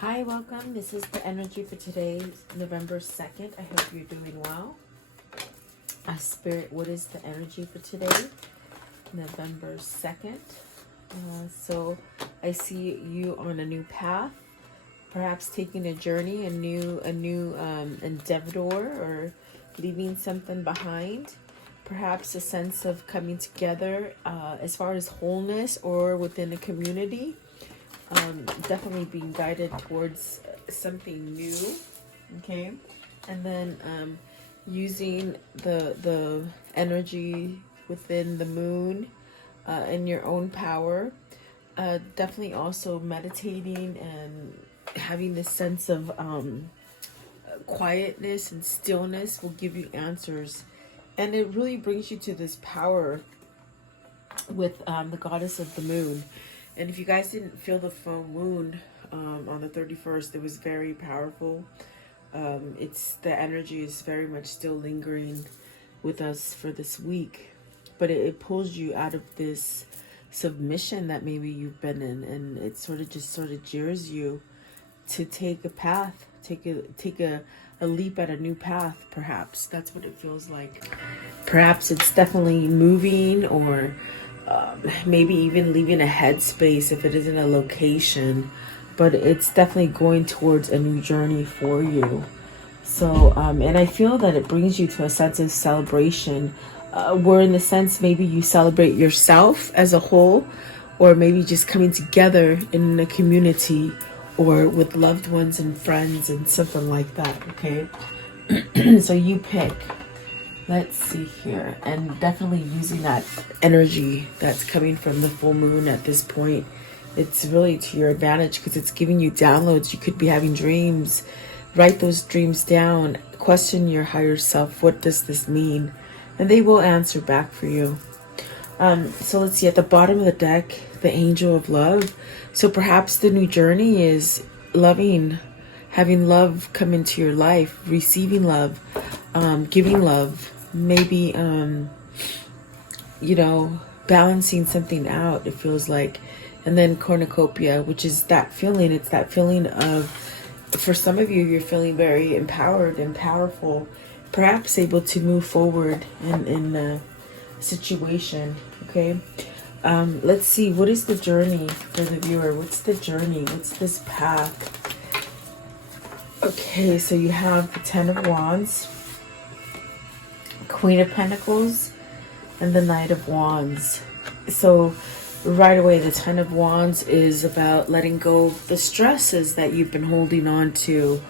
Hi, welcome. This is the energy for today, November 2nd. I hope you're doing well. Spirit, what is the energy for today, November 2nd? So I see you on a new path, perhaps taking a journey, a new endeavor, or leaving something behind. Perhaps a sense of coming together as far as wholeness or within a community. Definitely being guided towards something new, okay? And then using the energy within the moon and your own power. Definitely also meditating and having this sense of quietness and stillness will give you answers. And it really brings you to this power with the goddess of the moon. And if you guys didn't feel the full moon on the 31st, it was very powerful. The energy is very much still lingering with us for this week, but it pulls you out of this submission that maybe you've been in, and it sort of jeers you to take a path, take a leap at a new path. Perhaps that's what it feels like. Perhaps it's definitely moving, or maybe even leaving a headspace if it isn't a location, but it's definitely going towards a new journey for you. So, and I feel that it brings you to a sense of celebration, where in the sense maybe you celebrate yourself as a whole, or maybe just coming together in a community or with loved ones and friends and something like that, okay? So you pick. Let's see here. And definitely using that energy that's coming from the full moon at this point. It's really to your advantage because it's giving you downloads. You could be having dreams. Write those dreams down. Question your higher self. What does this mean? And they will answer back for you. So let's see. At the bottom of the deck, the Angel of Love. So perhaps the new journey is loving, having love come into your life, receiving love, giving love. Maybe, balancing something out, it feels like. And then cornucopia, which is that feeling. It's that feeling of, for some of you, you're feeling very empowered and powerful, perhaps able to move forward in a situation, okay? Let's see, what is the journey for the viewer? What's the journey? What's this path? Okay, so you have the Ten of Wands, Queen of Pentacles, and the Knight of Wands. So right away, the Ten of Wands is about letting go of the stresses that you've been holding on to,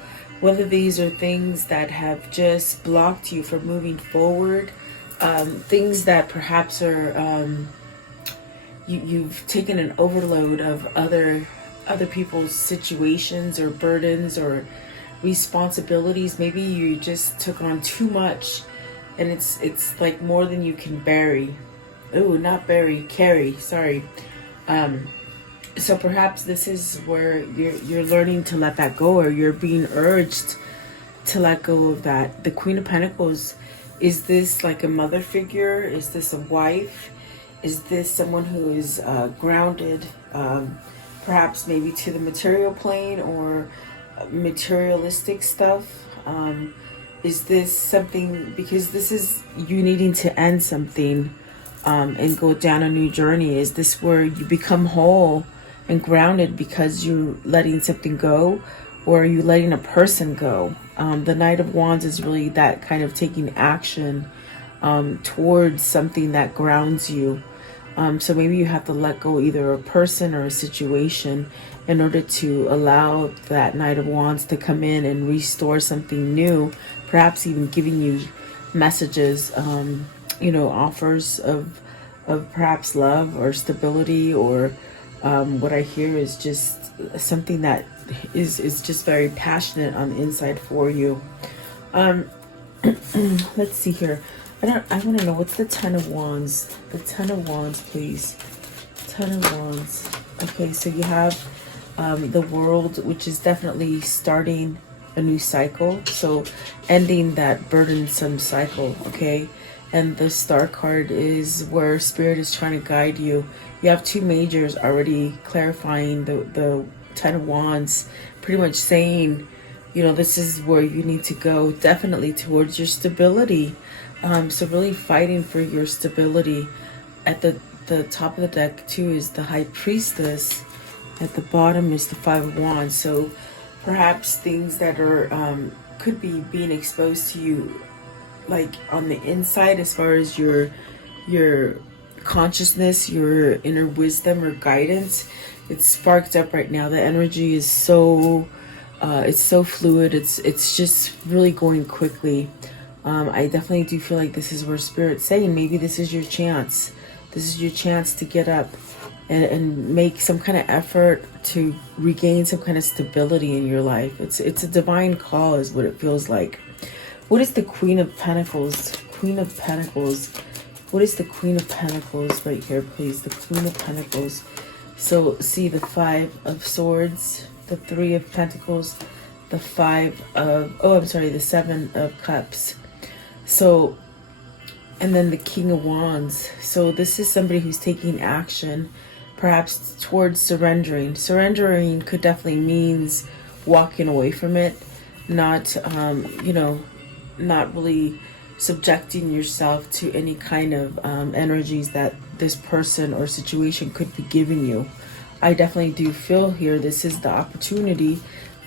whether these are things that have just blocked you from moving forward, things that perhaps are you've taken an overload of other people's situations or burdens or responsibilities. Maybe you just took on too much, and it's like more than you can carry. Sorry. So perhaps this is where you're learning to let that go, or you're being urged to let go of that. The Queen of Pentacles, is this like a mother figure? Is this a wife? Is this someone who is grounded, perhaps maybe to the material plane or materialistic stuff? Is this something, because this is you needing to end something and go down a new journey? Is this where you become whole and grounded because you're letting something go, or are you letting a person go? The Knight of Wands is really that kind of taking action towards something that grounds you. So maybe you have to let go either a person or a situation in order to allow that Knight of Wands to come in and restore something new, perhaps even giving you messages, offers of perhaps love or stability, or what I hear is just something that is just very passionate on the inside for you. Let's see here. I want to know, what's the Ten of Wands? The Ten of Wands, please. Ten of Wands. Okay, so you have the World, which is definitely starting a new cycle. So ending that burdensome cycle, okay? And the Star card is where Spirit is trying to guide you. You have two majors already clarifying the Ten of Wands, pretty much saying, you know, this is where you need to go, definitely towards your stability. So really fighting for your stability. At the top of the deck too is the High Priestess. At the bottom is the Five of Wands. So perhaps things that are could be being exposed to you, like on the inside, as far as your consciousness, your inner wisdom or guidance. It's sparked up right now. The energy is so it's so fluid. It's just really going quickly. I definitely do feel like this is where Spirit's saying maybe this is your chance. This is your chance to get up and make some kind of effort to regain some kind of stability in your life. It's a divine call is what it feels like. What is the Queen of Pentacles? Queen of Pentacles. What is the Queen of Pentacles right here, please? The Queen of Pentacles. So see the Five of Swords, the Three of Pentacles, the the Seven of Cups. So, and then the King of Wands. So this is somebody who's taking action, perhaps towards surrendering. Surrendering could definitely means walking away from it, not, you know, not really subjecting yourself to any kind of energies that this person or situation could be giving you. I definitely do feel here this is the opportunity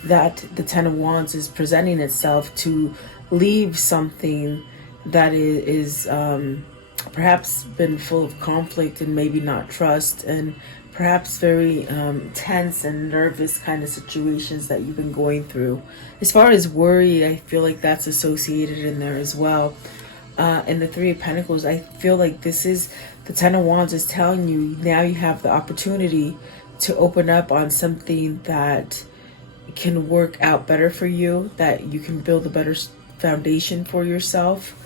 that the Ten of Wands is presenting itself to leave something that is perhaps been full of conflict and maybe not trust, and perhaps very tense and nervous kind of situations that you've been going through. As far as worry, I feel like that's associated in there as well. And the Three of Pentacles, I feel like this is the Ten of Wands is telling you now you have the opportunity to open up on something that can work out better for you, that you can build a better foundation for yourself.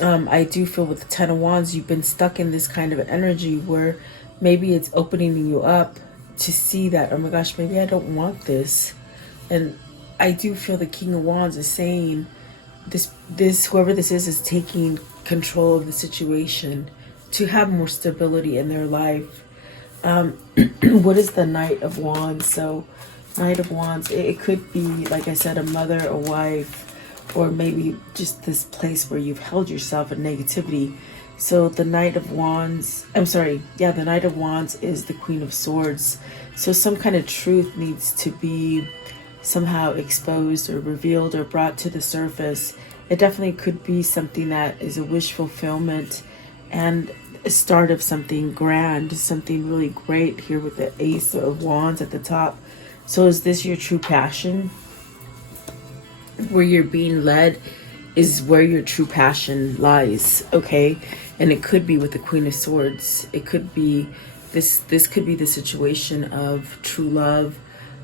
I do feel with the Ten of Wands, you've been stuck in this kind of energy where maybe it's opening you up to see that, oh my gosh, maybe I don't want this. And I do feel the King of Wands is saying this whoever this is taking control of the situation to have more stability in their life. What is the Knight of Wands? So Knight of Wands, it could be, like I said, a mother, a wife, or maybe just this place where you've held yourself in negativity. So the Knight of Wands, the Knight of Wands is the Queen of Swords. So some kind of truth needs to be somehow exposed or revealed or brought to the surface. It definitely could be something that is a wish fulfillment and a start of something grand, something really great here with the Ace of Wands at the top. So is this your true passion? Where you're being led is where your true passion lies, okay? And it could be with the Queen of Swords. It could be, this could be the situation of true love,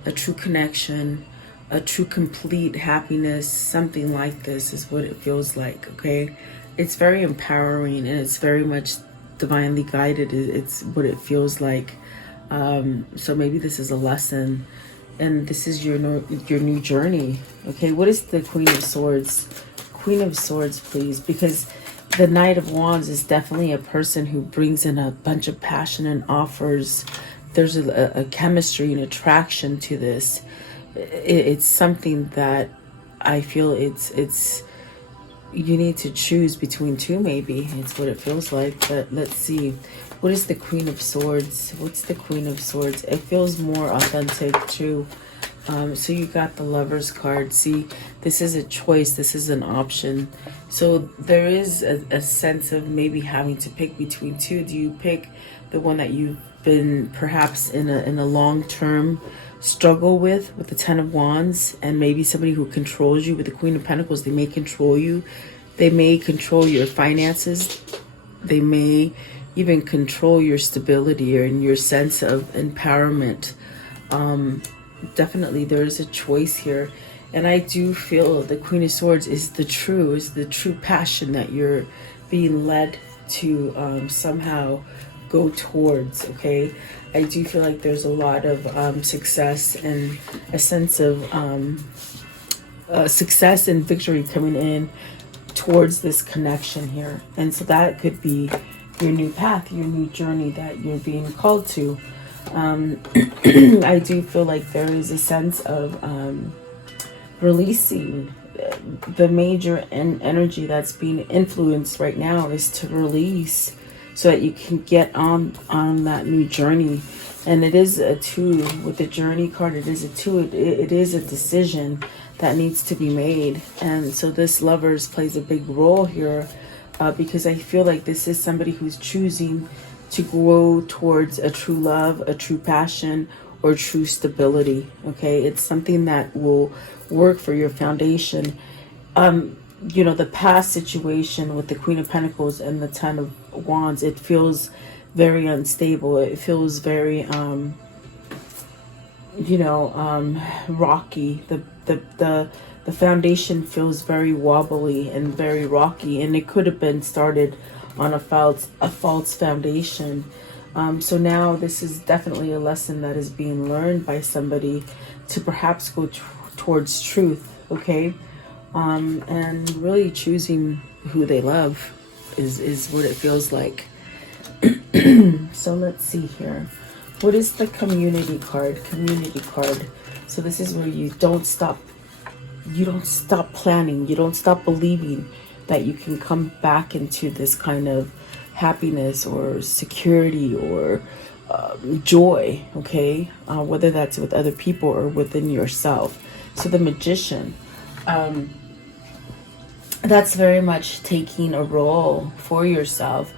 a true connection, a true complete happiness. Something like this is what it feels like, okay? It's very empowering and it's very much divinely guided. It's what it feels like. So maybe this is a lesson and this is your new journey, okay? What is the Queen of Swords? Queen of Swords, please, because the Knight of Wands is definitely a person who brings in a bunch of passion and offers. There's a chemistry and attraction to this. It's something that I feel it's you need to choose between two, maybe. It's what it feels like, but let's see. What is the Queen of Swords? What's the Queen of Swords? It feels more authentic too. So you got the Lover's card. See, this is a choice. This is an option. So there is a sense of maybe having to pick between two. Do you pick the one that you've been perhaps in a long-term struggle with the Ten of Wands, and maybe somebody who controls you with the Queen of Pentacles? They may control you. They may control your finances. They may even control your stability or in your sense of empowerment. Definitely there is a choice here, and I do feel the Queen of Swords is the true passion that you're being led to somehow go towards, okay? I do feel like there's a lot of success and a sense of success and victory coming in towards this connection here. And so that could be your new path, your new journey that you're being called to. I do feel like there is a sense of releasing. The major energy that's being influenced right now is to release so that you can get on that new journey. And it is a 2 with the journey card. It is a 2. It is a decision that needs to be made. And so this Lovers plays a big role here, because I feel like this is somebody who's choosing to grow towards a true love, a true passion, or true stability. Okay, it's something that will work for your foundation. You know, the past situation with the Queen of Pentacles and the Ten of Wands, it feels very unstable. It feels very rocky. The foundation feels very wobbly and very rocky, and it could have been started on a false foundation. So now this is definitely a lesson that is being learned by somebody to perhaps go towards truth, okay? And really choosing who they love is what it feels like. So let's see here. What is the community card? Community card. So this is where you don't stop planning. You don't stop believing that you can come back into this kind of happiness or security or joy, okay? Whether that's with other people or within yourself. So the Magician, that's very much taking a role for yourself.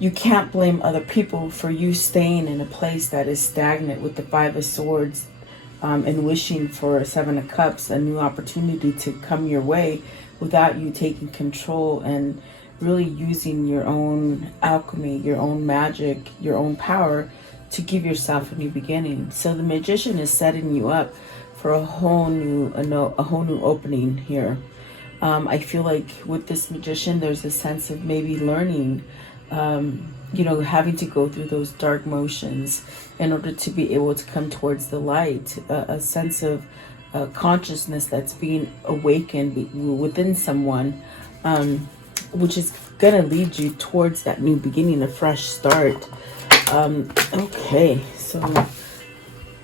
You can't blame other people for you staying in a place that is stagnant with the Five of Swords, and wishing for a Seven of Cups, a new opportunity to come your way, without you taking control and really using your own alchemy, your own magic, your own power to give yourself a new beginning. So the Magician is setting you up for a whole new opening here. I feel like with this Magician, there's a sense of maybe learning, having to go through those dark motions in order to be able to come towards the light, a sense of consciousness that's being awakened within someone, which is going to lead you towards that new beginning, a fresh start. Okay, so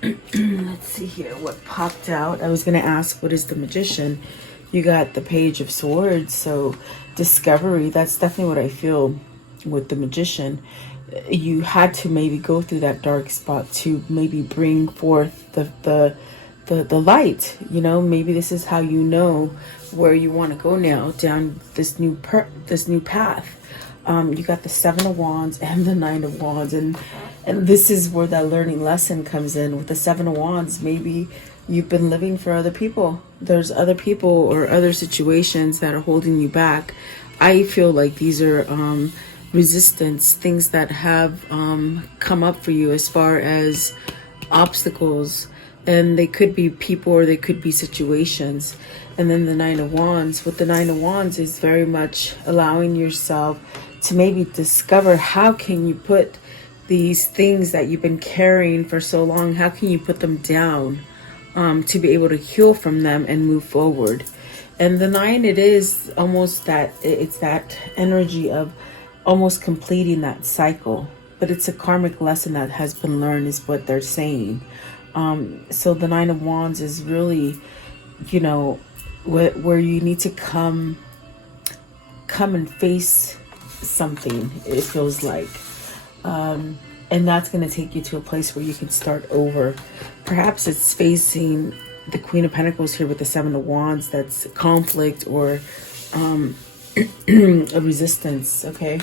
let's see here what popped out. I was going to ask, what is the Magician? You got the Page of Swords, so discovery. That's definitely what I feel with the Magician. You had to maybe go through that dark spot to maybe bring forth the light. Maybe this is how you know where you want to go now, down this new path. You got the Seven of Wands and the Nine of Wands, and this is where that learning lesson comes in. With the Seven of Wands, maybe you've been living for other people. There's other people or other situations that are holding you back. I feel like these are resistance, things that have come up for you as far as obstacles, and they could be people or they could be situations. And then the Nine of Wands, with the Nine of Wands, is very much allowing yourself to maybe discover, how can you put these things that you've been carrying for so long, how can you put them down, to be able to heal from them and move forward. And the 9, it is almost that, it's that energy of almost completing that cycle, but it's a karmic lesson that has been learned, is what they're saying. So the 9 of Wands is really, where you need to come and face something, it feels like. And that's going to take you to a place where you can start over. Perhaps it's facing the Queen of Pentacles here with the Seven of Wands. That's conflict or a resistance, okay?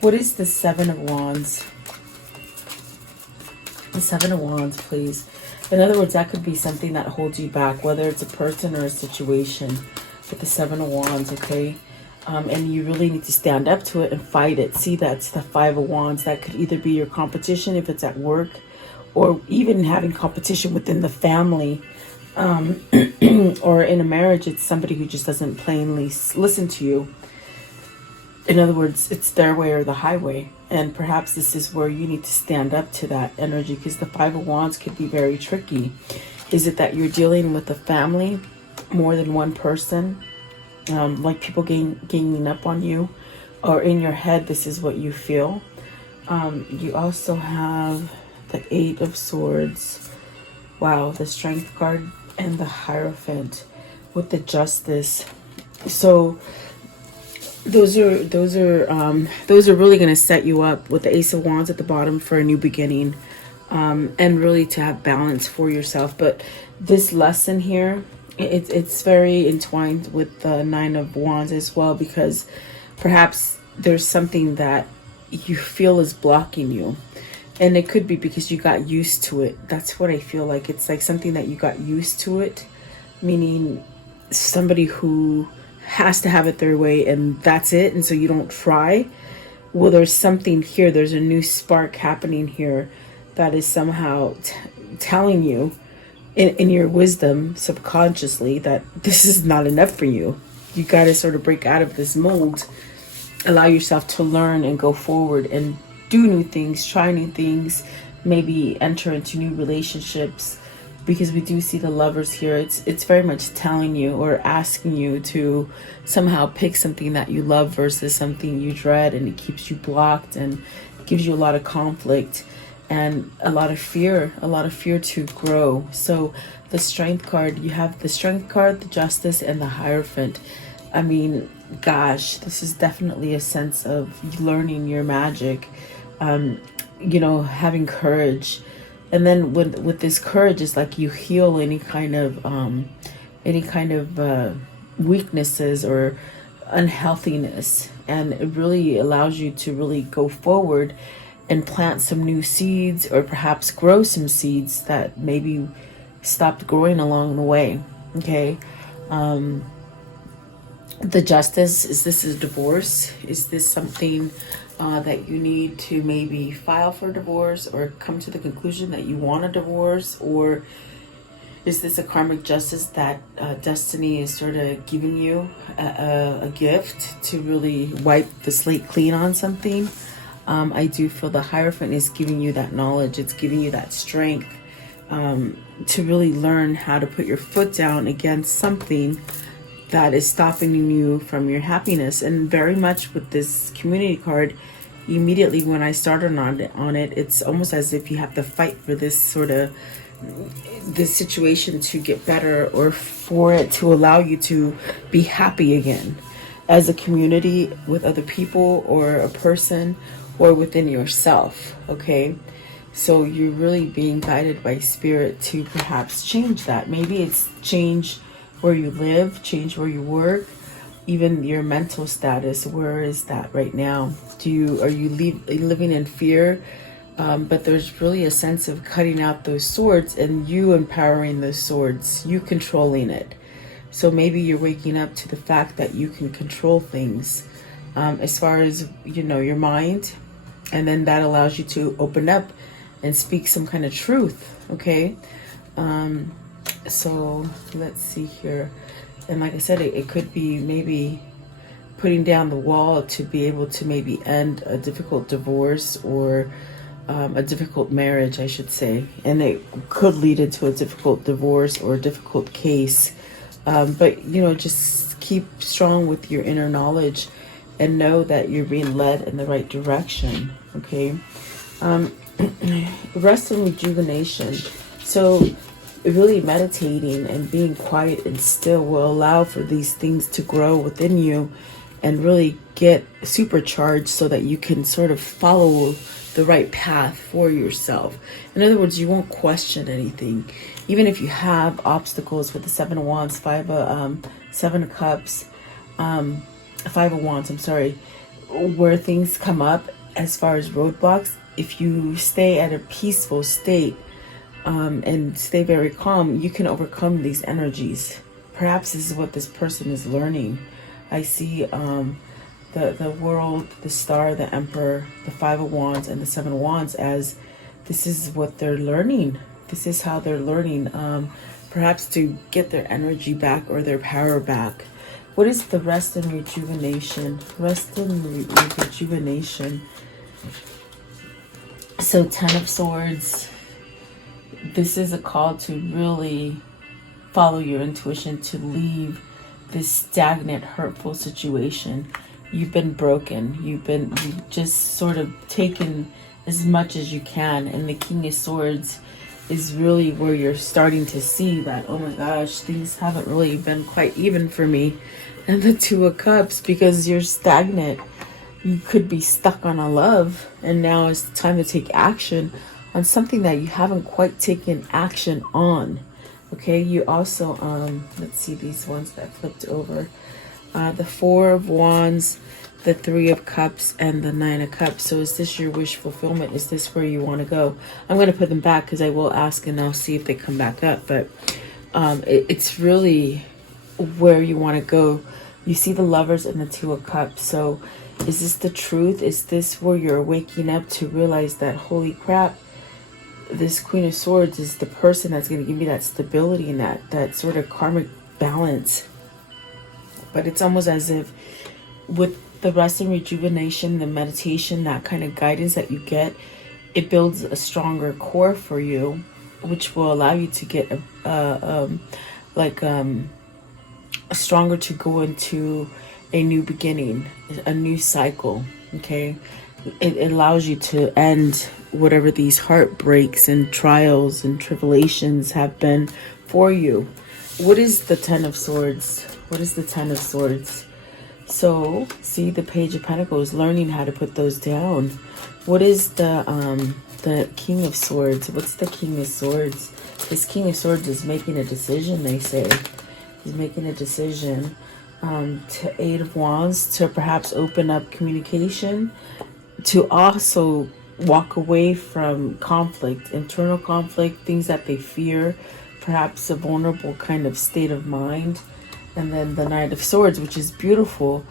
What is the Seven of Wands? The Seven of Wands, please. In other words, that could be something that holds you back, whether it's a person or a situation, with the Seven of Wands, okay? And you really need to stand up to it and fight it. See, that's the Five of Wands. That could either be your competition if it's at work, or even having competition within the family, or in a marriage, it's somebody who just doesn't plainly listen to you. In other words, it's their way or the highway. And perhaps this is where you need to stand up to that energy, because the Five of Wands could be very tricky. Is it that you're dealing with a family, more than one person? Like people ganging up on you, or in your head, this is what you feel. You also have the Eight of Swords. Wow, the Strength card and the Hierophant with the Justice. So those are really going to set you up with the Ace of Wands at the bottom for a new beginning, and really to have balance for yourself. But this lesson here, it's very entwined with the Nine of Wands as well, because perhaps there's something that you feel is blocking you, and it could be because you got used to it. That's what I feel like. It's like something that you got used to it, meaning somebody who has to have it their way and that's it, and so you don't try. Well, there's something here, there's a new spark happening here that is somehow telling you in your wisdom subconsciously that this is not enough for you. You got to sort of break out of this mold, allow yourself to learn and go forward and do new things, try new things, maybe enter into new relationships, because we do see the Lovers here. It's very much telling you or asking you to somehow pick something that you love versus something you dread, and it keeps you blocked and gives you a lot of conflict and a lot of fear to grow. So the Strength card, you have the Strength card, the Justice, and the Hierophant. I mean, gosh, this is definitely a sense of learning your magic, you know, having courage. And then with this courage, it's like you heal any kind of weaknesses or unhealthiness, and it really allows you to really go forward and plant some new seeds, or perhaps grow some seeds that maybe stopped growing along the way. Okay. The Justice, is this a divorce? Is this something that you need to maybe file for divorce, or come to the conclusion that you want a divorce? Or is this a karmic justice that destiny is sort of giving you a gift to really wipe the slate clean on something? I do feel the Hierophant is giving you that knowledge. It's giving you that strength to really learn how to put your foot down against something that is stopping you from your happiness. And very much with this Community card, immediately when I started on it, it's almost as if you have to fight for this situation to get better, or for it to allow you to be happy again as a community, with other people or a person, or within yourself. Okay, so you're really being guided by Spirit to perhaps change that. Maybe it's change where you live, change where you work, even your mental status. Where is that right now? Are you living in fear? But there's really a sense of cutting out those swords and you empowering those swords, you controlling it. So maybe you're waking up to the fact that you can control things, as far as, you know, your mind, and then that allows you to open up and speak some kind of truth. Okay. So let's see here. And like I said, it could be maybe putting down the wall to be able to maybe end a difficult divorce, or a difficult marriage, I should say. And it could lead into a difficult divorce or a difficult case. But, you know, just keep strong with your inner knowledge and know that you're being led in the right direction. Okay. Rest and rejuvenation. So really meditating and being quiet and still will allow for these things to grow within you and really get supercharged, so that you can sort of follow the right path for yourself. In other words, you won't question anything. Even if you have obstacles with the Seven of Wands, Five of Cups, Five of Wands, I'm sorry, where things come up as far as roadblocks, if you stay at a peaceful state, and stay very calm, you can overcome these energies. Perhaps this is what this person is learning. I see the World, the Star, the Emperor, the Five of Wands, and the Seven of Wands as this is what they're learning. This is how they're learning, perhaps to get their energy back or their power back. What is the rest and rejuvenation? Rest and rejuvenation. So 10 of Swords. This is a call to really follow your intuition, to leave this stagnant, hurtful situation. you've been broken. You just sort of taken as much as you can. And the King of Swords is really where you're starting to see that, oh my gosh, things haven't really been quite even for me. And the Two of Cups, because you're stagnant. You could be stuck on a love, and now it's time to take action on something that you haven't quite taken action on. Okay, you also, let's see these ones that flipped over. The Four of Wands, the Three of Cups, and the Nine of Cups. So is this your wish fulfillment? Is this where you want to go? I'm going to put them back because I will ask and I'll see if they come back up. But it's really where you want to go. You see the Lovers and the Two of Cups. So is this the truth? Is this where you're waking up to realize that, holy crap, this Queen of Swords is the person that's going to give me that stability and that sort of karmic balance? But it's almost as if with the rest and rejuvenation, the meditation, that kind of guidance that you get, it builds a stronger core for you, which will allow you to get stronger to go into a new beginning, a new cycle. Okay, it allows you to end whatever these heartbreaks and trials and tribulations have been for you. What is the Ten of Swords? What is the Ten of Swords? So see the Page of Pentacles, learning how to put those down. What is the King of Swords? What's the King of Swords? This King of Swords is making a decision, they say. He's making a decision. To Eight of Wands, to perhaps open up communication, to also walk away from conflict, internal conflict, things that they fear, perhaps a vulnerable kind of state of mind. And then the Knight of Swords, which is beautiful,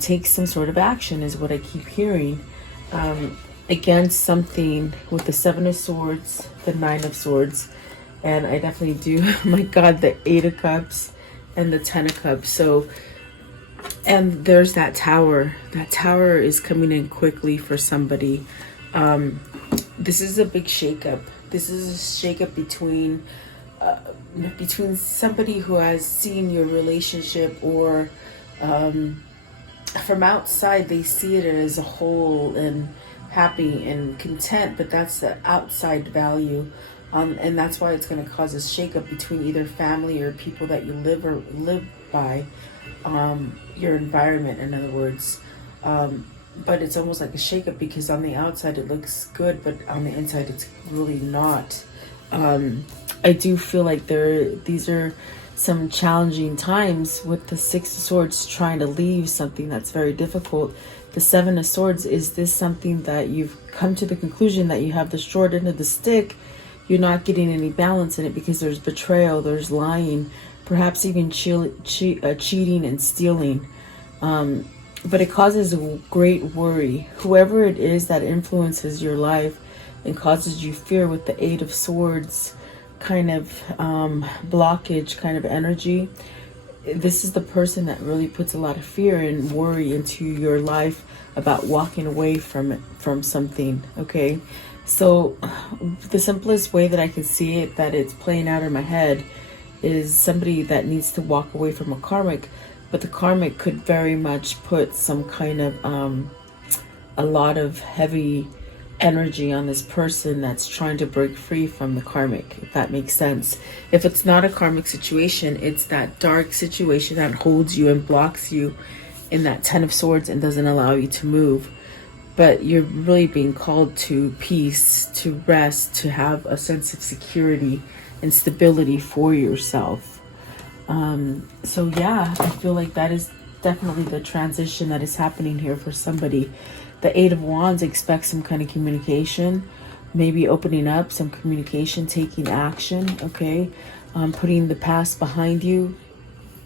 take some sort of action is what I keep hearing, against something with the Seven of Swords, the Nine of Swords, and I definitely do, oh my God, the Eight of Cups and the Ten of Cups. So, and there's that Tower. That Tower is coming in quickly for somebody. This is a big shakeup. This is a shakeup between somebody who has seen your relationship, or from outside they see it as a whole and happy and content, but that's the outside value. And that's why it's going to cause a shakeup between either family or people that you live by, your environment, in other words. But it's almost like a shakeup because on the outside it looks good, but on the inside it's really not. I do feel like these are some challenging times with the Six of Swords, trying to leave something that's very difficult. The Seven of Swords, is this something that you've come to the conclusion that you have the short end of the stick? You're not getting any balance in it because there's betrayal, there's lying, perhaps even cheating and stealing. But it causes a great worry. Whoever it is that influences your life and causes you fear with the Eight of Swords kind of blockage, kind of energy, this is the person that really puts a lot of fear and worry into your life about walking away from something. Okay, so the simplest way that I can see it, that it's playing out in my head, is somebody that needs to walk away from a karmic, but the karmic could very much put some kind of a lot of heavy energy on this person that's trying to break free from the karmic, if that makes sense. If it's not a karmic situation, it's that dark situation that holds you and blocks you in that Ten of Swords and doesn't allow you to move. But you're really being called to peace, to rest, to have a sense of security and stability for yourself. So yeah, I feel like that is definitely the transition that is happening here for somebody. The Eight of Wands expects some kind of communication, maybe opening up some communication, taking action, okay? Putting the past behind you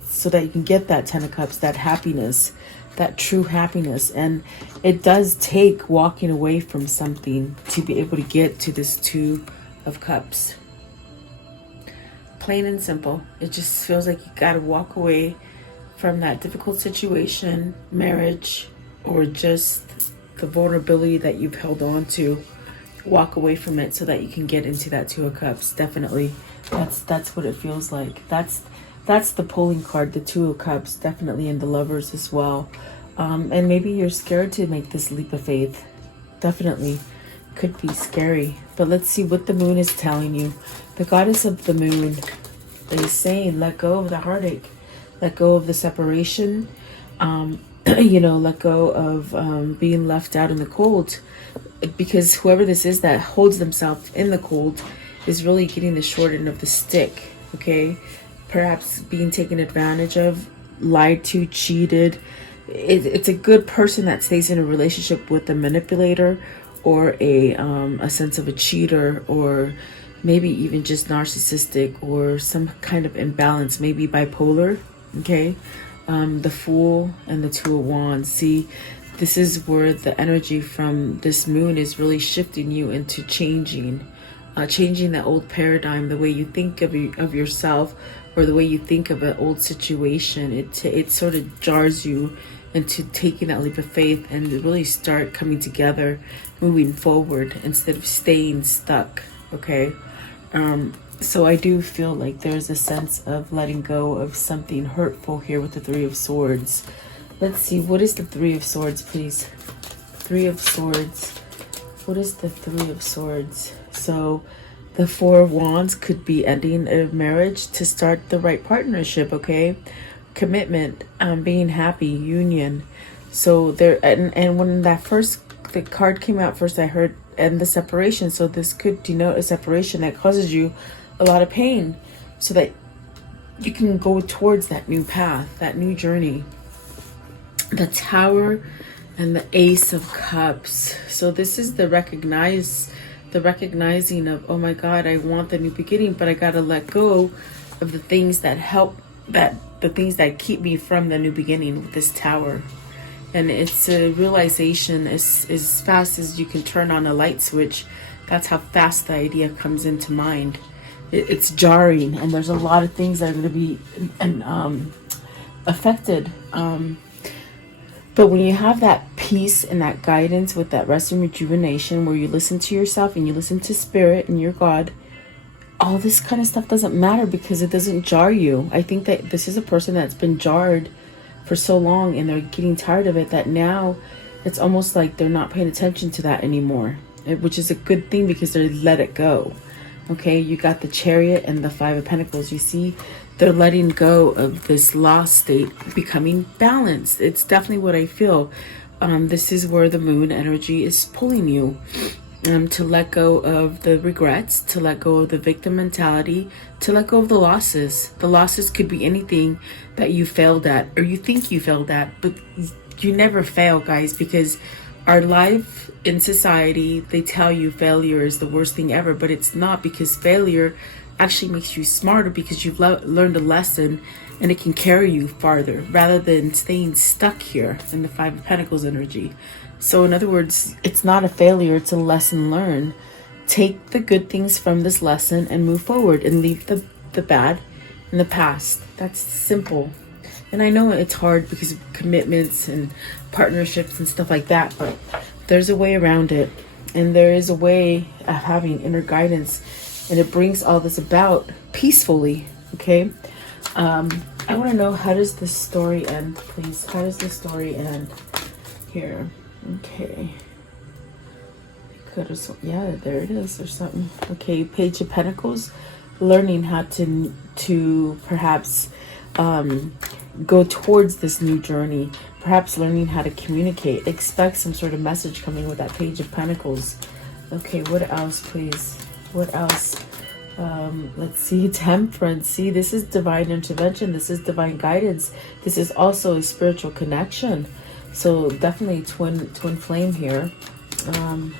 so that you can get that Ten of Cups, that happiness, that true happiness. And it does take walking away from something to be able to get to this Two of Cups. Plain and simple. It just feels like you got to walk away from that difficult situation, marriage, or just the vulnerability that you've held on to. Walk away from it so that you can get into that Two of Cups. Definitely, that's what it feels like. That's the pulling card, the Two of Cups, definitely in the Lovers as well. And maybe you're scared to make this leap of faith. Definitely could be scary. But let's see what the moon is telling you. The goddess of the moon is saying, let go of the heartache. Let go of the separation. You know, let go of being left out in the cold. Because whoever this is that holds themselves in the cold is really getting the short end of the stick. Okay? Perhaps being taken advantage of, lied to, cheated. It's a good person that stays in a relationship with a manipulator or a sense of a cheater, or maybe even just narcissistic or some kind of imbalance, maybe bipolar. Okay, the Fool and the Two of Wands. See, this is where the energy from this moon is really shifting you into changing the old paradigm, the way you think of yourself, or the way you think of an old situation. It sort of jars you into taking that leap of faith and really start coming together, moving forward instead of staying stuck. Okay, so I do feel like there's a sense of letting go of something hurtful here with the Three of Swords. Let's see, what is the Three of Swords, please? Three of Swords. What is the Three of Swords? So the Four of Wands could be ending a marriage to start the right partnership. Okay, commitment, being happy, union. So there, and when the card came out first, I heard end the separation. So this could denote a separation that causes you a lot of pain, so that you can go towards that new path, that new journey. The Tower and the Ace of Cups. So this is the recognizing of, oh my God, I want the new beginning, but I gotta let go of the things that the things that keep me from the new beginning with this Tower. And it's a realization, as fast as you can turn on a light switch, that's how fast the idea comes into mind. It's jarring, and there's a lot of things that are going to be affected. But when you have that peace and that guidance with that rest and rejuvenation, where you listen to yourself and you listen to Spirit and your God, all this kind of stuff doesn't matter because it doesn't jar you. I think that this is a person that's been jarred for so long, and they're getting tired of it, that now it's almost like they're not paying attention to that anymore, which is a good thing because they let it go. Okay, you got the Chariot and the Five of Pentacles. You see, they're letting go of this lost state, becoming balanced. It's definitely what I feel. This is where the moon energy is pulling you. To let go of the regrets, to let go of the victim mentality, to let go of the losses. The losses could be anything that you failed at or you think you failed at, but you never fail, guys, because our life in society, they tell you failure is the worst thing ever, but it's not, because failure actually makes you smarter because you've learned a lesson, and it can carry you farther rather than staying stuck here in the Five of Pentacles energy. So in other words, it's not a failure, it's a lesson learned. Take the good things from this lesson and move forward, and leave the bad in the past. That's simple. And I know it's hard because of commitments and partnerships and stuff like that, but there's a way around it. And there is a way of having inner guidance, and it brings all this about peacefully. Okay, I want to know, how does this story end, please? How does this story end here? Okay, yeah, there it is, or something. Okay, Page of Pentacles, learning how to perhaps go towards this new journey, perhaps learning how to communicate. Expect some sort of message coming with that Page of Pentacles. Okay, what else, please? What else? Let's see, Temperance. See, this is divine intervention. This is divine guidance. This is also a spiritual connection. So definitely twin flame here.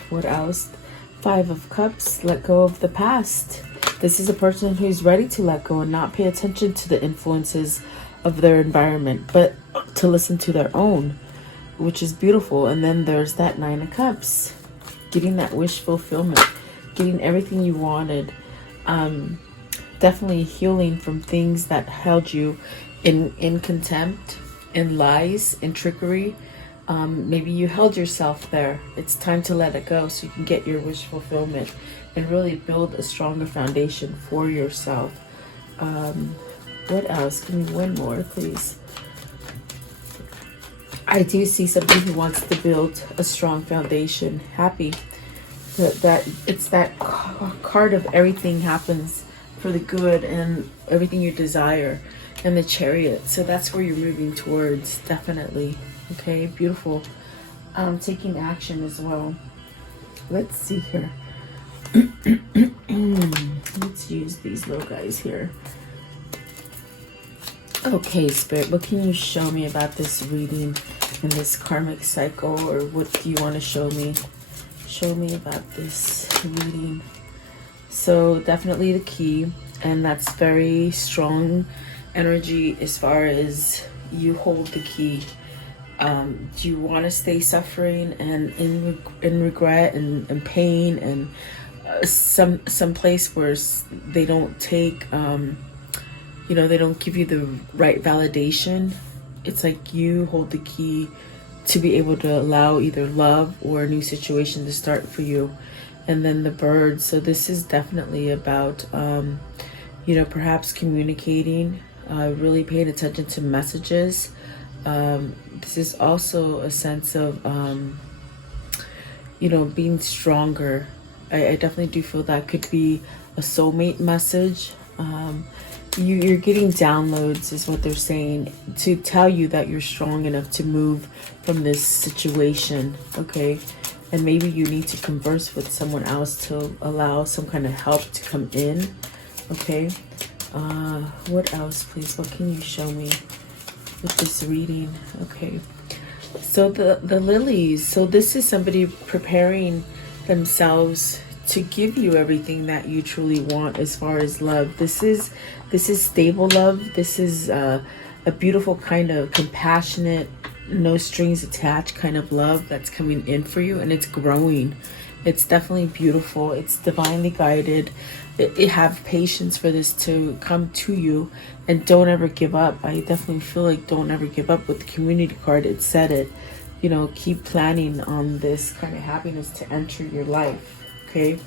What else? Five of Cups, let go of the past. This is a person who's ready to let go and not pay attention to the influences of their environment, but to listen to their own, which is beautiful. And then there's that Nine of Cups, getting that wish fulfillment, getting everything you wanted. Definitely healing from things that held you in contempt, in lies, in trickery. Maybe you held yourself there. It's time to let it go so you can get your wish fulfillment and really build a stronger foundation for yourself. What else? Give me one more, please. I do see somebody who wants to build a strong foundation. Happy that it's that card of everything happens for the good and everything you desire, and the Chariot. So that's where you're moving towards, definitely. Okay, beautiful. Taking action as well. Let's see here. Let's use these little guys here. Okay, Spirit, what can you show me about this reading and this karmic cycle, or what do you want to show me? Show me about this reading. So definitely the key, and that's very strong energy as far as you hold the key. Do you want to stay suffering and in regret and pain and some place where they don't take you know, they don't give you the right validation? It's like you hold the key to be able to allow either love or a new situation to start for you. And then the bird. So this is definitely about you know, perhaps communicating, really paying attention to messages. This is also a sense of you know, being stronger. I definitely do feel that could be a soulmate message. You're getting downloads, is what they're saying, to tell you that you're strong enough to move from this situation. Okay, and maybe you need to converse with someone else to allow some kind of help to come in. Okay, what else, please? What can you show me with this reading? Okay, so the lilies. So this is somebody preparing themselves to give you everything that you truly want as far as love. This is stable love. This is a beautiful kind of compassionate, no strings attached kind of love that's coming in for you, and it's growing. It's definitely beautiful. It's divinely guided. Have patience for this to come to you, and don't ever give up. I definitely feel like don't ever give up. With the community card, it said it. You know, keep planning on this kind of happiness to enter your life. Okay,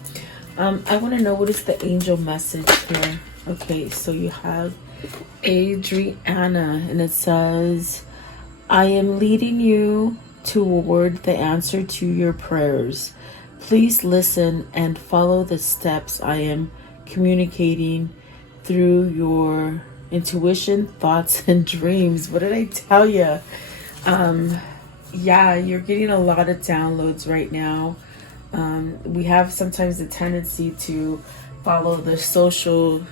I want to know, what is the angel message here? Okay, so you have Adriana, and it says, I am leading you toward the answer to your prayers. Please listen and follow the steps I am communicating through your intuition, thoughts, and dreams. What did I tell you? Yeah, you're getting a lot of downloads right now. We have sometimes the tendency to follow the social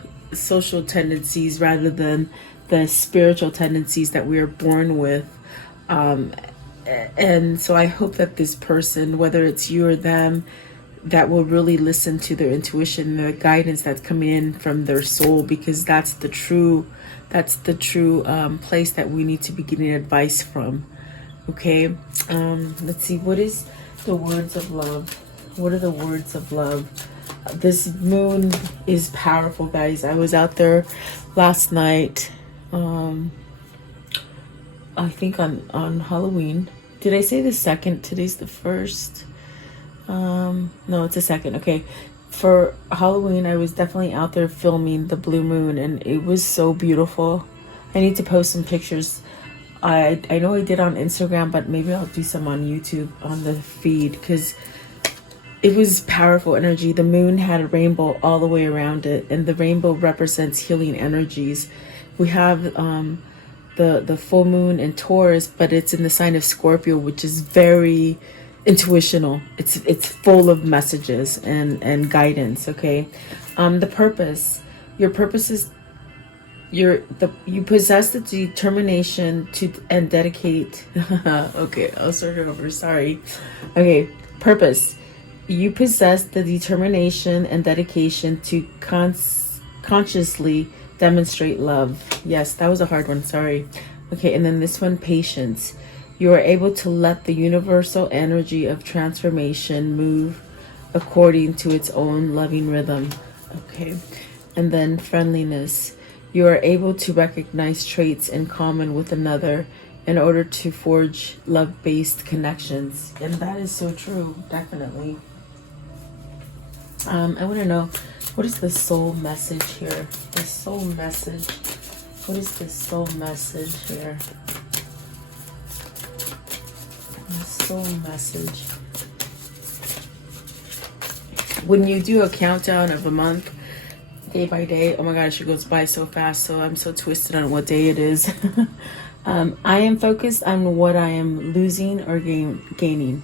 tendencies rather than the spiritual tendencies that we are born with. And so I hope that this person, whether it's you or them, that will really listen to their intuition, the guidance that's coming in from their soul, because that's the true place that we need to be getting advice from. Okay, let's see, what is the words of love? What are the words of love? This moon is powerful, guys. I was out there last night, I think on Halloween. Did I say the second? Today's the first. No, it's the second. Okay, for Halloween I was definitely out there filming the blue moon, and it was so beautiful. I need to post some pictures. I know I did on Instagram, but maybe I'll do some on YouTube on the feed, because it was powerful energy. The moon had a rainbow all the way around it, and the rainbow represents healing energies. We have the full moon in Taurus, but it's in the sign of Scorpio, which is very intuitional. It's full of messages and guidance. Okay, the purpose. Your purpose is you possess the determination to and dedicate. Okay, I'll start it over. Sorry. Okay, purpose. You possess the determination and dedication to consciously demonstrate love. Yes, that was a hard one. Sorry. Okay, and then this one, patience. You are able to let the universal energy of transformation move according to its own loving rhythm. Okay, and then friendliness. You are able to recognize traits in common with another in order to forge love-based connections. And that is so true, definitely. I want to know, what is the soul message here? The soul message. What is the soul message here? Soul message. When you do a countdown of a month, day by day, oh my gosh, it goes by so fast. So I'm so twisted on what day it is. I am focused on what I am losing or gaining.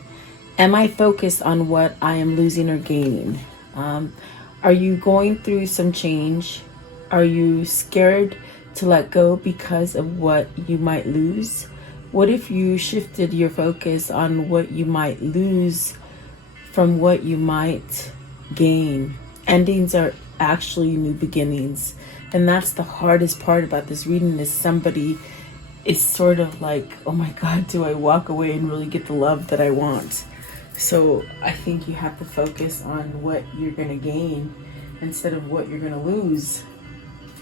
Am I focused on what I am losing or gaining? Are you going through some change? Are you scared to let go because of what you might lose? What if you shifted your focus on what you might lose from what you might gain? Endings are actually new beginnings. And that's the hardest part about this reading, is somebody is sort of like, oh my God, do I walk away and really get the love that I want? So I think you have to focus on what you're going to gain instead of what you're going to lose.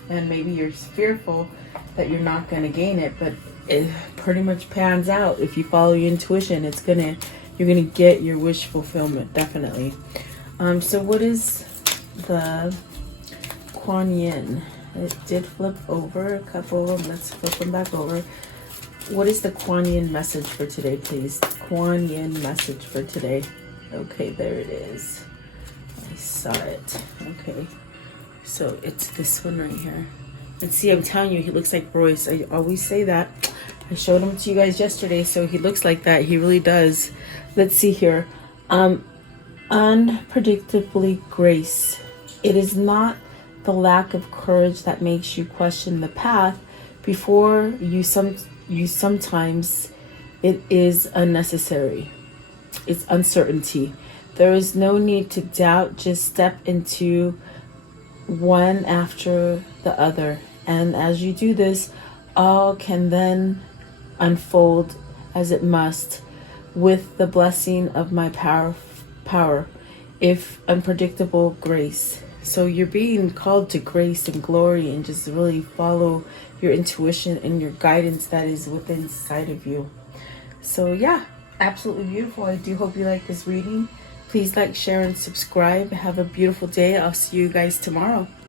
And maybe you're fearful that you're not going to gain it, but it pretty much pans out. If you follow your intuition, you're gonna get your wish fulfillment, definitely. So what is the Kuan Yin? It did flip over a couple of them. Let's flip them back over. What is the Kuan Yin message for today, please? Kuan Yin message for today. Okay, there it is. I saw it. Okay. So it's this one right here. And see, I'm telling you, he looks like Royce. I always say that. I showed him to you guys yesterday, so he looks like that. He really does. Let's see here. Unpredictably grace. It is not the lack of courage that makes you question the path before you. Sometimes it is unnecessary. It's uncertainty. There is no need to doubt. Just step into one after the other, and as you do this, all can then unfold as it must, with the blessing of my power, if unpredictable grace. So you're being called to grace and glory, and just really follow your intuition and your guidance that is within inside of you. So yeah, absolutely beautiful. I do hope you like this reading. Please like, share, and subscribe. Have a beautiful day. I'll see you guys tomorrow.